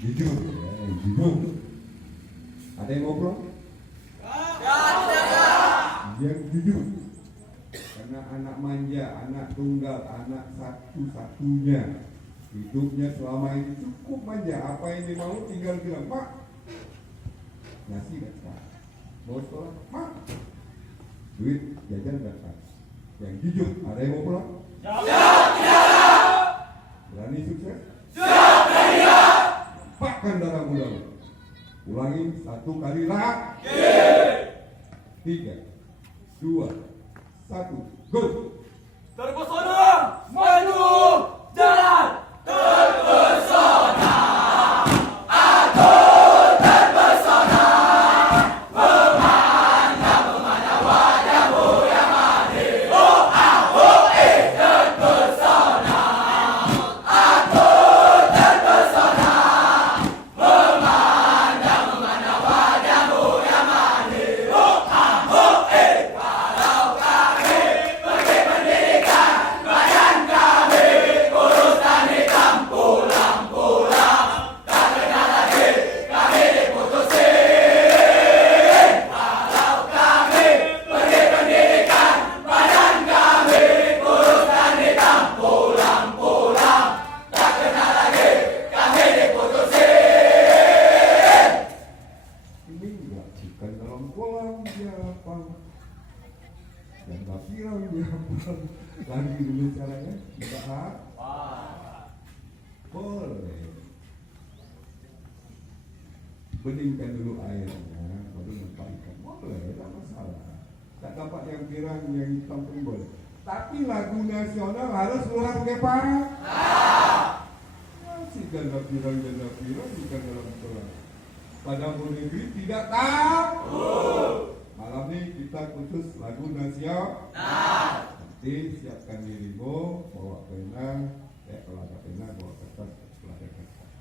Jujur, jujur. Ada yang ngobrol? Yang jujur. Karena anak manja, anak tunggal, anak satu-satunya. Hidupnya selama ini cukup manja. Apa yang dia mau tinggal bilang, Pak, nasi gak Pak? Mau sekolah? Pak, duit jajan gak Pak? Yang jujur, ada yang ngobrol? Berani sukses? Nampakkan darah mudamu. Ulangin 1 kali lah. 3, 2, 1, go. Terpesona maju jalan. Terpesona aku terpesona memandang wajahmu yang manis. Oh ah oh terpesona aku terpesona memandang wajahmu yang manis. Oh ah oh kalau kami pergi pendidikan badan kami kurus dan hitam pulang tak kenal lagi kami diputusin. Kalau kami pergi pendidikan badan kami kurus dan hitam pulang tak kenal lagi kami diputusin. Ini enggak bukan dalam kolam dia apa? Dan gak viral dia apa? Lagi dulu caranya, enggak boleh. Beningkan dulu airnya, baru lemparikan. Boleh, tak masalah. Tak dapat yang pirang, yang hitam pun boleh. Tapi lagu nasional harus keluar pakai parang. Masih janda pirang bukan dalam kolam. Pada negeri tidak tahu. Malam ini kita khusus lagu nasional. Nanti siapkan dirimu, bawa pena, kalau ada pena bawa kertas, kalau ada kertas.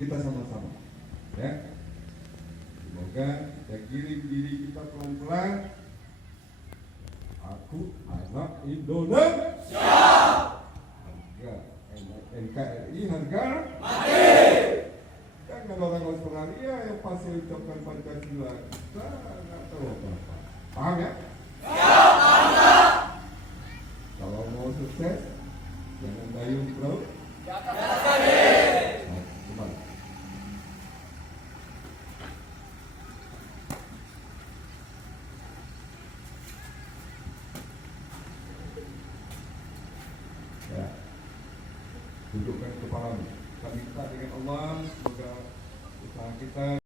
Kita sama-sama, ya. Semoga kita kirim diri kita pelan-pelan. Aku anak Indonesia. Harga NKRI harga mati. Kan orang Australia yang pasti ucapkan Pancasila, kita nggak tahu apa-apa. Paham ya? Kalau mau sukses, jangan dayung bro. Kembali. Ya, dudukkan kepalamu. Kita minta dengan Allah, semoga usaha kita